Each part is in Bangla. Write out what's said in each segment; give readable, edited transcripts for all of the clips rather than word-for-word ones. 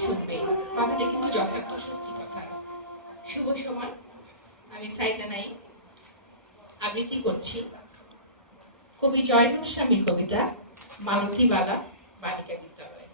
শুনবে, কথাটা কিন্তু যথার্থ সত্যি কথা। শুভ সময়, আমি সাইদা নাই আবৃত্তি করছি কবি জয় গোস্বামীর কবিতা মালতীবালা বালিকা বিদ্যালয়।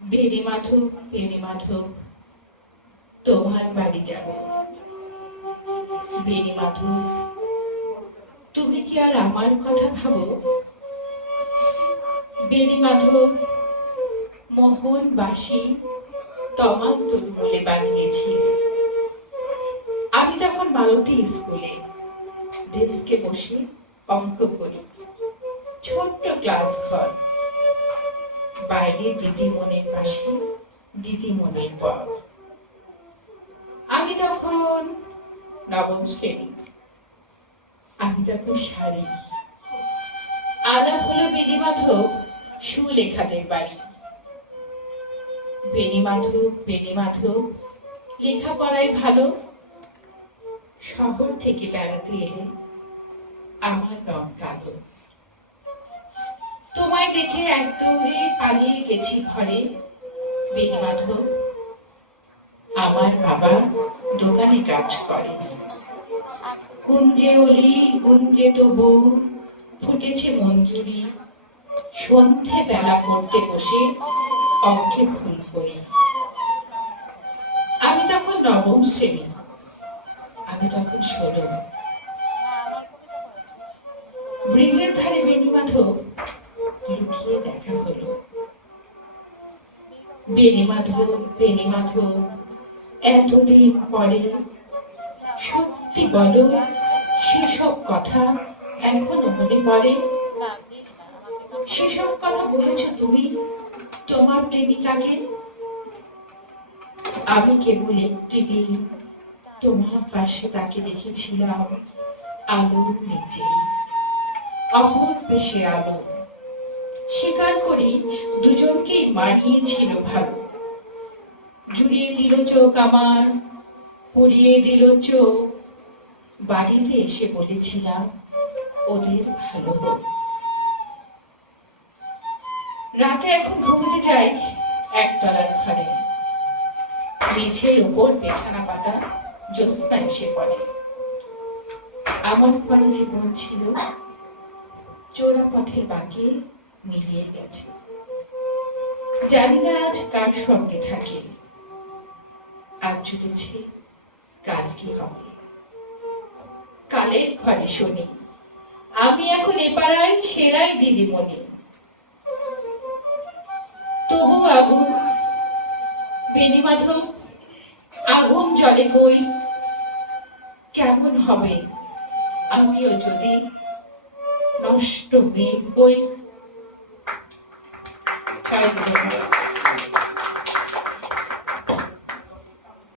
বেণী মাধব, বেণী মাধব, তোমার বাড়ি যাব। বেণী মাধব, তুমি কি আর আমার কথা ভাবো? বেণী মাধব, মোহন বাসি তমাল তরুমূলে বাঁধিয়েছি। আমি তখন মালতী স্কুলে ডেস্কে বসে অঙ্ক করি। ছোট্ট ক্লাস ঘর, বাইরে দিদিমণির পাশে দিদিমণির পর। আমি তখন নবম শ্রেণী, আমি তখন শাড়ি। আলাপ হলো বেণী মাধব সুলেখাদের বাড়ি। বেণী মাধব, বেণী মাধব, লেখাপড়ায় ভালো। শহর থেকে বেড়াতে এলে আমার রং কালো। তোমায় দেখে এক দৌড়ে পালিয়ে গেছি ঘরে। বেণী মাধব, আমার বাবা দোকানে কাজ করে। কুঞ্জে অলি কুঞ্জে তবু ফুটেছে মঞ্জুরি। সন্ধে বেলা পড়তে বসে অঙ্কে ভুল করি। আমি তখন নবম শ্রেণী, আমি তখন 16। ব্রিজের ধারে বেণী মাধব লুকিয়ে দেখা হলো। বেণী মাধব, বেণী মাধব, এতদিন পরে সত্যি বলো, সেসব কথা এখনো মনে পড়ে? সেসব কথা বলেছ তুমি তোমার প্রেমিকাকে? আমি কেবল একটি দিন তোমার পাশে তাকে দেখেছিলাম আলোর নিচে, অপূর্ব সে আলো। স্বীকার করি দুজনকেই মানিয়েছিল ভালো। জুড়িয়ে দিল চোখ আমার, পরিয়ে দিল চোখ। বাড়িতে এসে বলেছিলাম ওদের ভালো হোক। রাতে এখন ঘুমোতে যাই একতলার ঘরে। মেঝের উপর বিছানা পাতা, জ্যোৎস্না এসে পড়ে। আমার পরে জীবন ছিল চোরা পথের বাঁকে মিলিয়ে গেছে। জানি না আজ কার সঙ্গে থাকে, আজ জুটেছে কাল কি হবে। কালের ঘরে শুনি আমি এখন এ পাড়ায় সেরাই দিদিমণি। তবু আগুন, বেণী মাধব, আগুন জ্বলে কই। কেমন হবে আমিও যদি নষ্ট হয়ে হই।